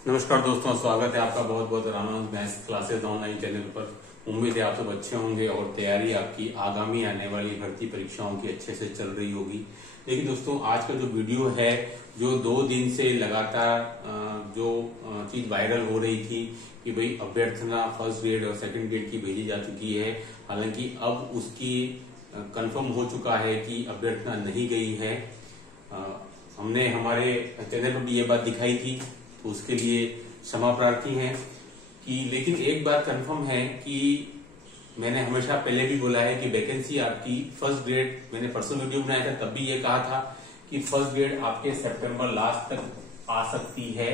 नमस्कार दोस्तों, स्वागत है आपका बहुत बहुत Ramanand maths classes online channel पर। उम्मीद है आप सब अच्छे होंगे और तैयारी आपकी आगामी आने वाली भर्ती परीक्षाओं की अच्छे से चल रही होगी। देखिए दोस्तों, आज का जो वीडियो है, जो 2 दिन से लगातार जो चीज वायरल हो रही थी कि भाई अभ्यर्थना फर्स्ट ग्रेड और सेकंड ग्रेड की भेजी जा चुकी है। हालांकि अब उसकी कंफर्म हो चुका है कि अभ्यर्थना नहीं गई है। हमने हमारे चैनल पर भी ये बात दिखाई थी, तो उसके लिए क्षमा प्रार्थी हैं कि लेकिन एक बात कंफर्म है कि मैंने हमेशा पहले भी बोला है कि वैकेंसी आपकी फर्स्ट ग्रेड, मैंने परसों वीडियो बनाया था तब भी ये कहा था कि फर्स्ट ग्रेड आपके सितंबर लास्ट तक आ सकती है।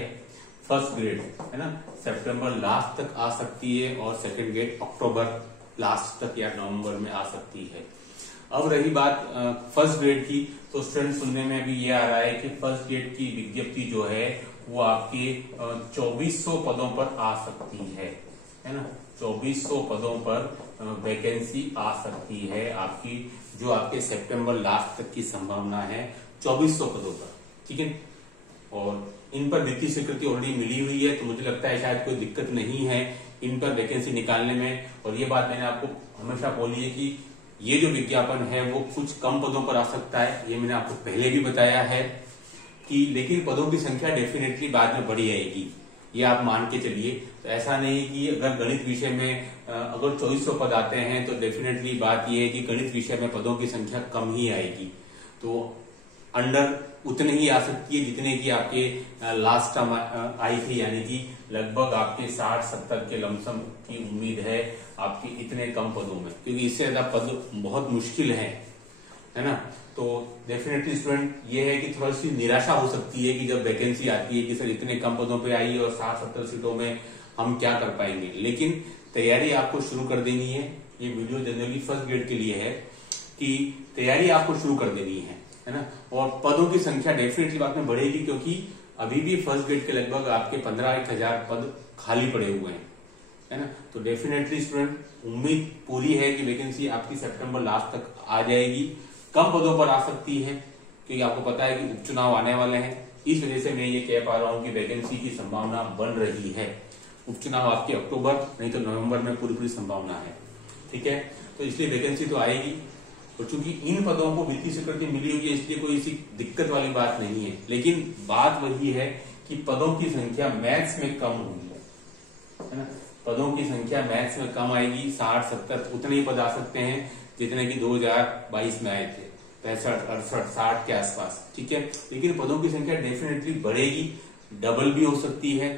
फर्स्ट ग्रेड है ना, सितंबर लास्ट तक आ सकती है और सेकंड ग्रेड अक्टूबर लास्ट तक या नवंबर में आ सकती है। अब रही बात फर्स्ट ग्रेड की, तो स्टूडेंट सुनने में भी ये आ रहा है कि फर्स्ट ग्रेड की विज्ञप्ति जो है वो आपके 2400 पदों पर आ सकती है ना। 2400 पदों पर वैकेंसी आ सकती है आपकी, जो आपके सितंबर लास्ट तक की संभावना है 2400 पदों पर, ठीक है। और इन पर वित्तीय स्वीकृति ऑलरेडी मिली हुई है, तो मुझे लगता है शायद कोई दिक्कत नहीं है इन पर वैकेंसी निकालने में। और ये बात मैंने आपको हमेशा बोली है कि ये जो विज्ञापन है वो कुछ कम पदों पर आ सकता है, ये मैंने आपको पहले भी बताया है कि लेकिन पदों की संख्या डेफिनेटली बाद में बढ़ी आएगी, ये आप मान के चलिए। तो ऐसा नहीं कि अगर गणित विषय में अगर 2400 पद आते हैं तो डेफिनेटली बात ये है कि गणित विषय में पदों की संख्या कम ही आएगी। तो अंडर उतने ही आ सकती है जितने की आपके लास्ट टाइम आई थी, यानी कि लगभग आपके 60-70 के लमसम की उम्मीद है आपके इतने कम पदों में, क्योंकि इससे ज्यादा पद बहुत मुश्किल है ना। तो डेफिनेटली स्टूडेंट ये है कि थोड़ी सी निराशा हो सकती है कि जब वैकेंसी आती है कि सर इतने कम पदों पे आई और 60-70 सीटों में हम क्या कर पाएंगे। लेकिन तैयारी आपको शुरू कर देनी है। ये वीडियो जनरली फर्स्ट ग्रेड के लिए है कि तैयारी आपको शुरू कर देनी है ना। और पदों की संख्या डेफिनेटली बाद में बढ़ेगी, क्योंकि अभी भी फर्स्ट ग्रेड के लगभग आपके 15-1000 पद खाली पड़े हुए हैं, है ना। तो डेफिनेटली स्टूडेंट उम्मीद पूरी है कि वैकेंसी आपकी सितंबर लास्ट तक आ जाएगी। कम पदों पर आ सकती है क्योंकि आपको पता है कि उपचुनाव आने वाले हैं, इस वजह से मैं ये कह पा रहा हूं कि वैकेंसी की संभावना बन रही है। उपचुनाव आपके अक्टूबर नहीं तो नवंबर में पूरी संभावना है, ठीक है। तो इसलिए वैकेंसी तो आएगी, और चूंकि इन पदों को वित्तीय स्वीकृति मिली हुई है इसलिए कोई ऐसी दिक्कत वाली बात नहीं है। लेकिन बात वही है कि पदों की संख्या मैथ्स में कम होगी, है ना। पदों की संख्या मैथ्स में कम आएगी, 60-70 उतने ही पद आ सकते हैं जितने की 2022 में आए थे, 65-68-60 के आसपास, ठीक है। लेकिन पदों की संख्या डेफिनेटली बढ़ेगी, डबल भी हो सकती है।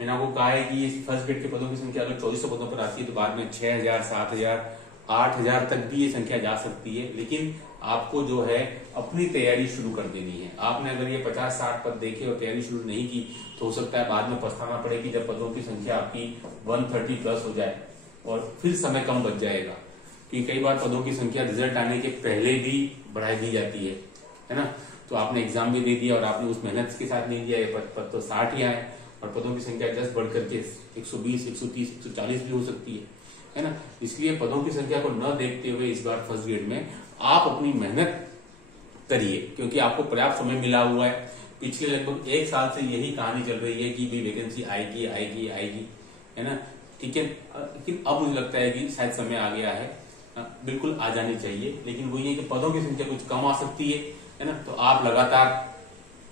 मैंने आपको कहा है कि फर्स्ट ग्रेड के पदों की संख्या अगर 2400 पदों पर आती है तो बाद में 6000, 7000, 8000 तक भी ये संख्या जा सकती है। लेकिन आपको जो है अपनी तैयारी शुरू कर देनी है। आपने अगर ये 50-60 पद देखे और तैयारी शुरू नहीं की तो हो सकता है बाद में पछताना पड़े कि जब पदों की संख्या आपकी 130 प्लस हो जाए और फिर समय कम बच जाएगा। कि कई बार पदों की संख्या रिजल्ट आने के पहले भी बढ़ा दी जाती है ना। तो आपने एग्जाम भी दे दिया और आपने उस मेहनत के साथ नहीं दिया, पद तो 60 ही आए और पदों की संख्या 10 बढ़ करके 120, 130, 140 भी हो सकती है ना। इसलिए पदों की संख्या को न देखते हुए इस बार फर्स्ट ग्रेड में आप अपनी मेहनत करिए, क्योंकि आपको पर्याप्त समय मिला हुआ है। पिछले लगभग 1 साल से यही कहानी चल रही है कि भी वैकेंसी आएगी आएगी आएगी, है ना, ठीक है। लेकिन अब मुझे लगता है कि शायद समय आ गया है, बिल्कुल आ जानी चाहिए। लेकिन वही है कि पदों की संख्या कुछ कम आ सकती है ना। तो आप लगातार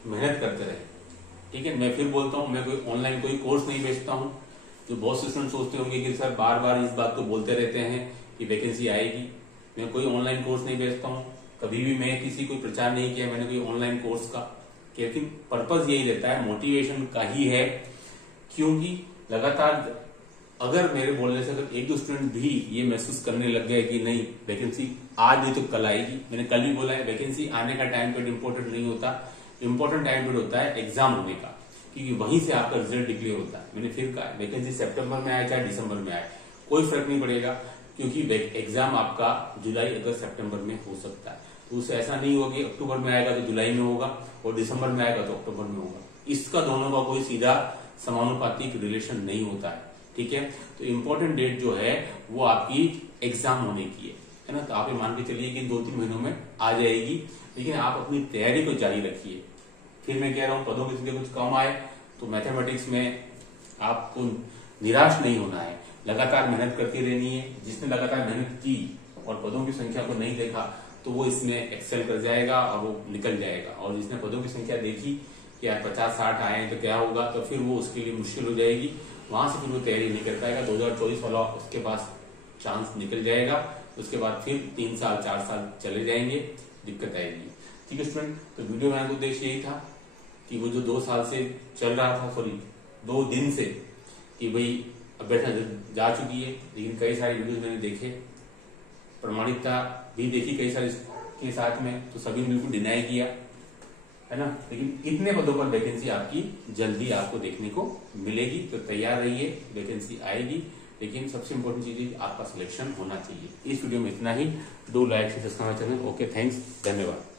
मेहनत करते रहे, ठीक है। मैं फिर बोलता हूँ, मैं कोई ऑनलाइन कोई कोर्स नहीं बेचता हूँ। जो बहुत से स्टूडेंट सोचते होंगे कि सर बार बार इस बात को बोलते रहते हैं कि वैकेंसी आएगी। मैं कोई ऑनलाइन कोर्स नहीं बेचता हूँ, कभी भी मैं किसी कोई प्रचार नहीं किया मैंने कोई ऑनलाइन कोर्स का। लेकिन पर्पज यही रहता है, मोटिवेशन का ही है, क्योंकि लगातार अगर मेरे बोलने से अगर 1-2 स्टूडेंट भी ये महसूस करने लग गए कि नहीं वैकेंसी आज नहीं तो कल आएगी। मैंने कल ही बोला है, वैकेंसी आने का टाइम पीरियड इंपॉर्टेंट नहीं होता, इंपॉर्टेंट टाइम पीरियड होता है एग्जाम होने का, क्योंकि वहीं से आपका रिजल्ट डिक्लेयर होता है। मैंने फिर कहा, वैकेंसी सितंबर में आए चाहे दिसंबर में आए कोई फर्क नहीं पड़ेगा, क्योंकि एग्जाम आपका जुलाई, अगस्त, सितंबर में हो सकता है। तो उससे ऐसा नहीं होगा कि अक्टूबर में आएगा तो जुलाई में होगा और दिसंबर में आएगा तो अक्टूबर में होगा। इसका दोनों का कोई सीधा समानुपातिक रिलेशन नहीं होता है, ठीक है। तो इम्पोर्टेंट डेट जो है वो आपकी एग्जाम होने की है ना। तो आप ये मान के चलिए कि 2-3 महीनों में आ जाएगी, लेकिन आप अपनी तैयारी को जारी रखिए। फिर मैं कह रहा हूं पदों की संख्या कुछ कम आए तो मैथमेटिक्स में आपको निराश नहीं होना है, लगातार मेहनत करती रहनी है। जिसने लगातार मेहनत की और पदों की संख्या को नहीं देखा तो वो इसमें एक्सेल कर जाएगा और वो निकल जाएगा। और जिसने पदों की संख्या देखी कि यार 50-60 आए तो क्या होगा, तो फिर वो उसके लिए मुश्किल हो जाएगी, वहां से फिर वो तैयारी नहीं कर पाएगा। 2024 वाला उसके पास चांस निकल जाएगा, उसके बाद फिर 3 साल 4 साल चले जाएंगे, दिक्कत आएगी। ठीक है स्टूडेंट, तो वीडियो बनाने का उद्देश्य यही था कि वो जो 2 साल से चल रहा था, 2 दिन से, कि भाई अभ्यर्थना जा चुकी है, लेकिन कई सारे वीडियो मैंने देखे, प्रमाणिकता भी देखी कई सारे के साथ में, तो सभी ने बिल्कुल डिनाई किया, है ना। लेकिन इतने पदों पर वैकेंसी आपकी जल्दी आपको देखने को मिलेगी, तो तैयार रहिए, वैकेंसी आएगी। लेकिन सबसे इंपॉर्टेंट चीज है आपका सिलेक्शन होना चाहिए। इस वीडियो में इतना ही। Do like, subscribe channel. Okay, thanks, धन्यवाद।